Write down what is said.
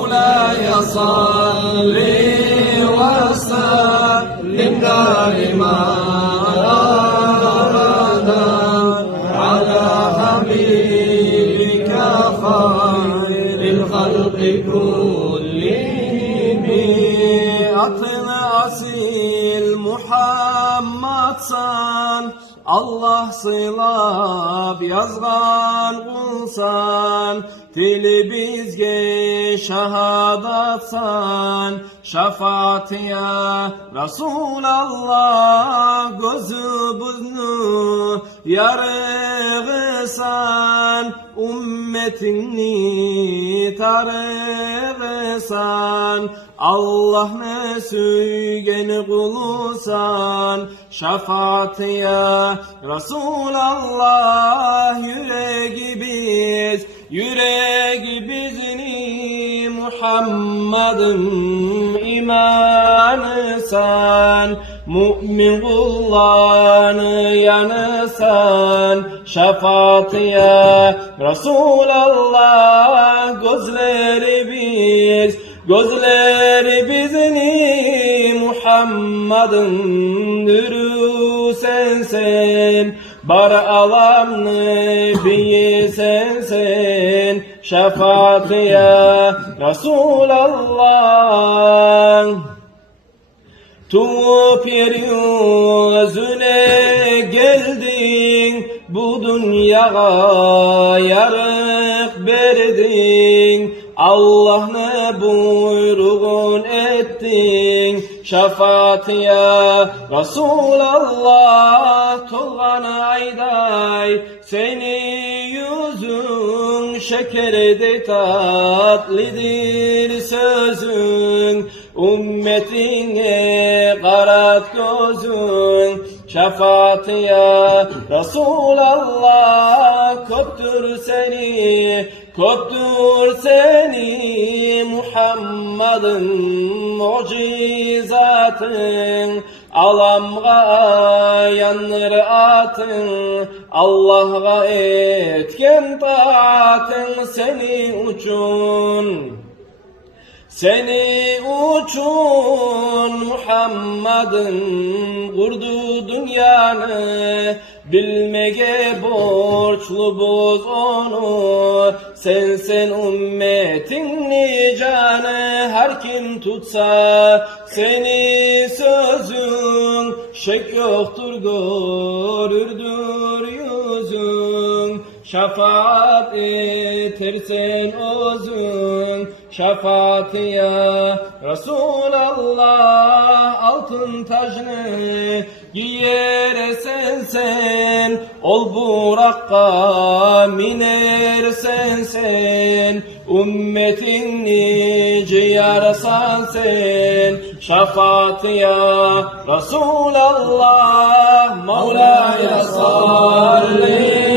مولاي صل وسلم دائما أبدا على حبيبك خير الخلق كلهم. Atın asil Muhammed san, Allah sılab yazgan kulsan, dili bizge şahadatsan, şafaatiya Resulallah, gözümüzü yarığısan, ümmetini tarığısan, Allah ne süygeni kulusan, şafaatiya Resulallah, yüreği bizini Muhammed'in imanı sen, mümin kullarını yanısan, şafaatiya Resulallah, gözleri bizini Muhammed'in nuru sensin, bar alam nebiyi sensin, şefaatiye Resulallah. Tuğup yeryüzüne geldin, bu dünyaya yarık verdin, Allah ne buyruğun ettin, şefaatiye Resulallah. Tolgan ayday seni yüzün, şekerde tatlıdır sözün, ümmetine karat gözün, şefaatiye Resulallah. Koptur seni Muhammed'in mucizatın, alamga yanır atın, Allah'a etken taatın, seni uçun Muhammed'in kurdu dünyanı, bilmege borçlubuz onu, sen ümmetin nicanı. Her kim tutsa seni sözün, şek yoktur görürdür yüzün, şefaat etersen özün, şefaatiye Resulallah. Altın tacını giyersen sen, ol burakka minersen sen, ümmetin nice yarasan sen, şefaatiye Resulallah. Mevla'ya salli